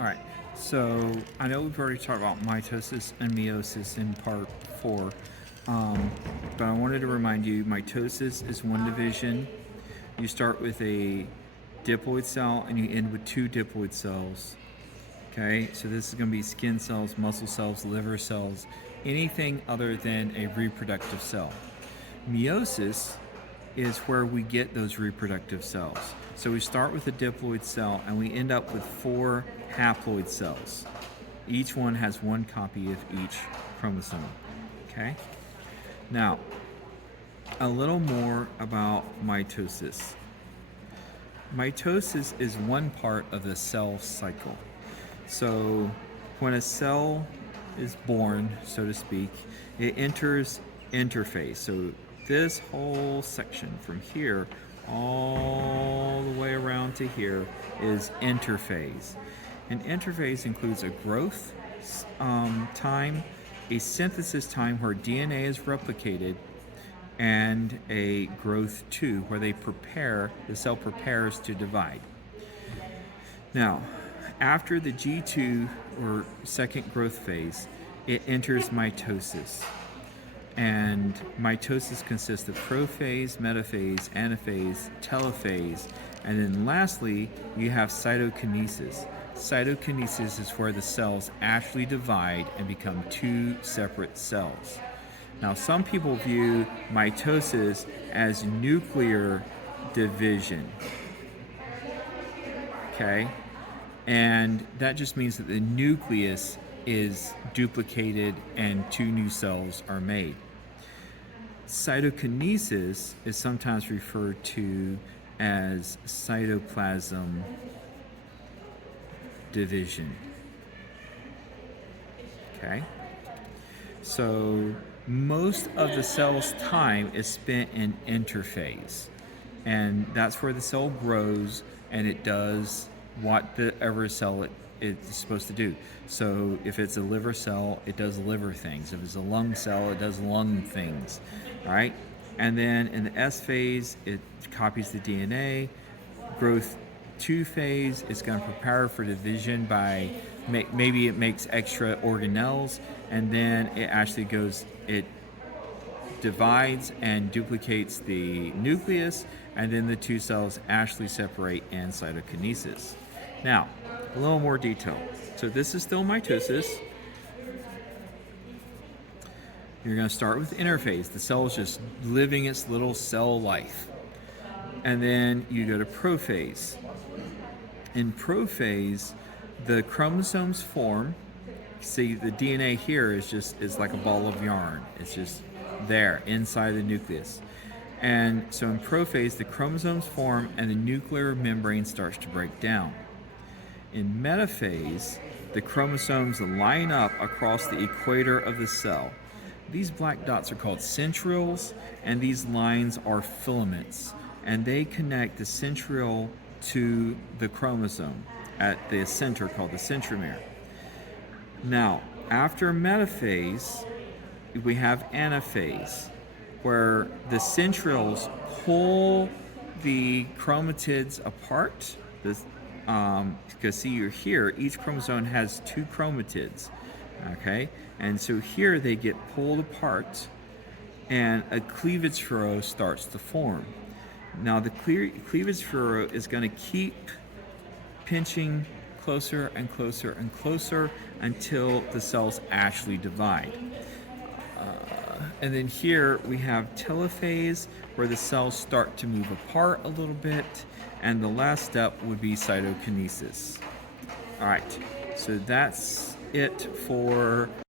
All right, so I know we've already talked about mitosis and meiosis in part 4, but I wanted to remind you mitosis is one division. You start with a diploid cell and you end with two diploid cells. Okay, so this is going to be skin cells, muscle cells, liver cells, anything other than a reproductive cell. Meiosis is where we get those reproductive cells. So we start with a diploid cell and we end up with 4 haploid cells. Each one has one copy of each chromosome. Okay? Now, a little more about mitosis. Mitosis is one part of the cell cycle. So when a cell is born, so to speak, it enters interphase. So this whole section from here all the way around to here is interphase. And interphase includes a growth time, a synthesis time where DNA is replicated, and a growth 2 where the cell prepares to divide. Now, after the G2 or second growth phase, it enters mitosis. And mitosis consists of prophase, metaphase, anaphase, telophase, and then lastly, you have cytokinesis. Cytokinesis is where the cells actually divide and become 2 separate cells. Now, some people view mitosis as nuclear division. Okay? And that just means that the nucleus is duplicated and 2 new cells are made. Cytokinesis is sometimes referred to as cytoplasm division. Okay? So most of the cell's time is spent in interphase, and that's where the cell grows and it does whatever cell it's supposed to do. So if it's a liver cell, it does liver things. If it's a lung cell, it does lung things. All right? And then in the S phase, it copies the DNA. Growth 2 phase is going to prepare for division by maybe it makes extra organelles, and then it divides and duplicates the nucleus, and then the 2 cells actually separate in cytokinesis. Now, a little more detail. So this is still mitosis. You're going to start with interphase. The cell is just living its little cell life. And then you go to prophase. In prophase, the chromosomes form. See, the DNA here is like a ball of yarn. It's just there inside the nucleus. And so in prophase, the chromosomes form and the nuclear membrane starts to break down. In metaphase, the chromosomes line up across the equator of the cell. These black dots are called centrioles, and these lines are filaments, and they connect the centriole to the chromosome at the center called the centromere. Now, after metaphase, we have anaphase, where the centrioles pull the chromatids apart. Because see, you're here, each chromosome has 2 chromatids, okay? And so here they get pulled apart and a cleavage furrow starts to form. Now the cleavage furrow is going to keep pinching closer and closer and closer until the cells actually divide. And then here we have telophase, where the cells start to move apart a little bit, and the last step would be cytokinesis. All right, so that's it for